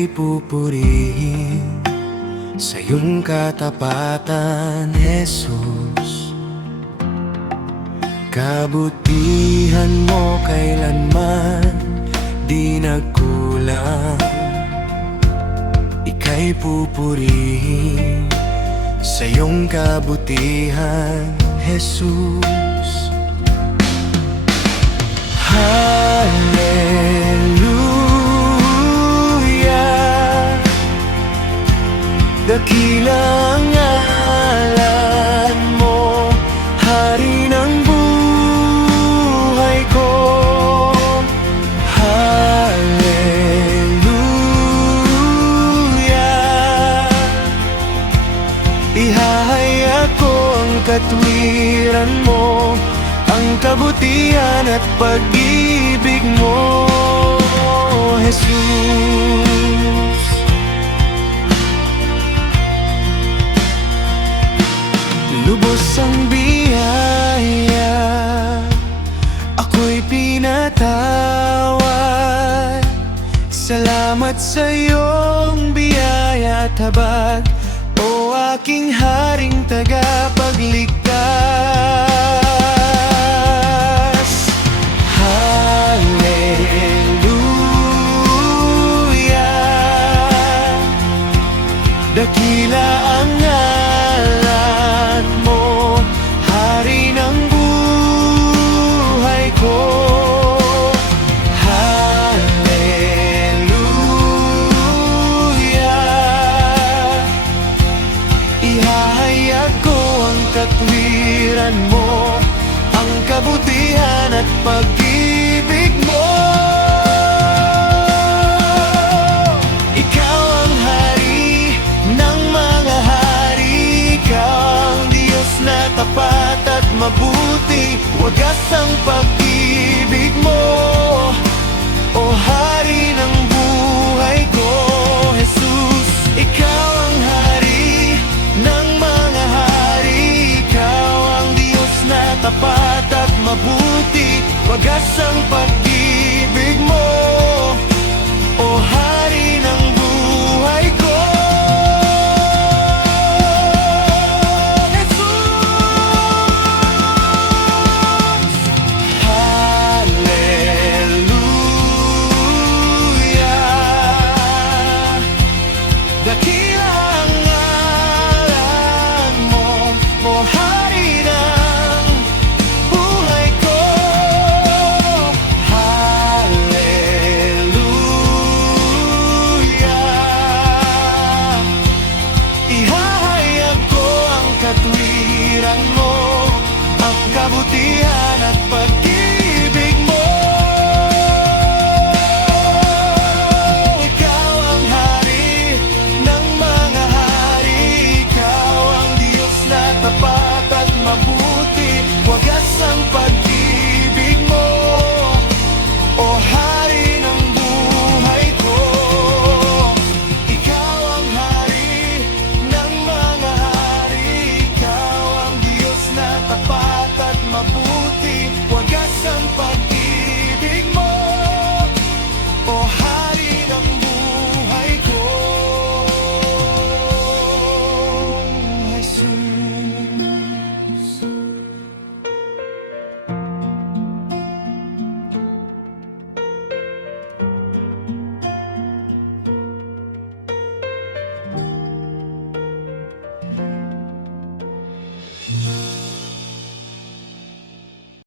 Ika'y pupurihin sa iyong katapatan, Jesus. Kabutihan mo kailanman di nagkulang. Ika'y pupurihin sa iyong kabutihan, Jesus. Hallelujah, dakila ang ngalan mo, Hari ng buhay ko. Hallelujah, ihahayag ko ang katwiran mo, ang kabutihan at pag-ibig mo, Jesus. Lubos ang biyaya, ako'y pinatawad. Salamat sa iyong biyaya at habag, o aking Haring tagapagligtas. Hallelujah, dakila ang ngalan mo, Hari ng buhay ko. Hallelujah, ihahayag ko ang katwiran mo, ang kabutihan at pag-ibig mo. Ikaw ang Hari ng mga hari, ikaw ang Diyos na tapat at mabuti, wagas ang pag-ibig mo, o Hari ng buhay ko, Jesus. Ikaw ang Hari ng mga hari, ikaw ang Diyos na tapat at mabuti, wagas ang pag-ibig mo, o Hari ng buhay ko. Hallelujah, dakila ang ngalan mo, o Hari ng buhay ko. Hallelujah, ihahayag ko ang katwiran mo, ang kabutihan at pag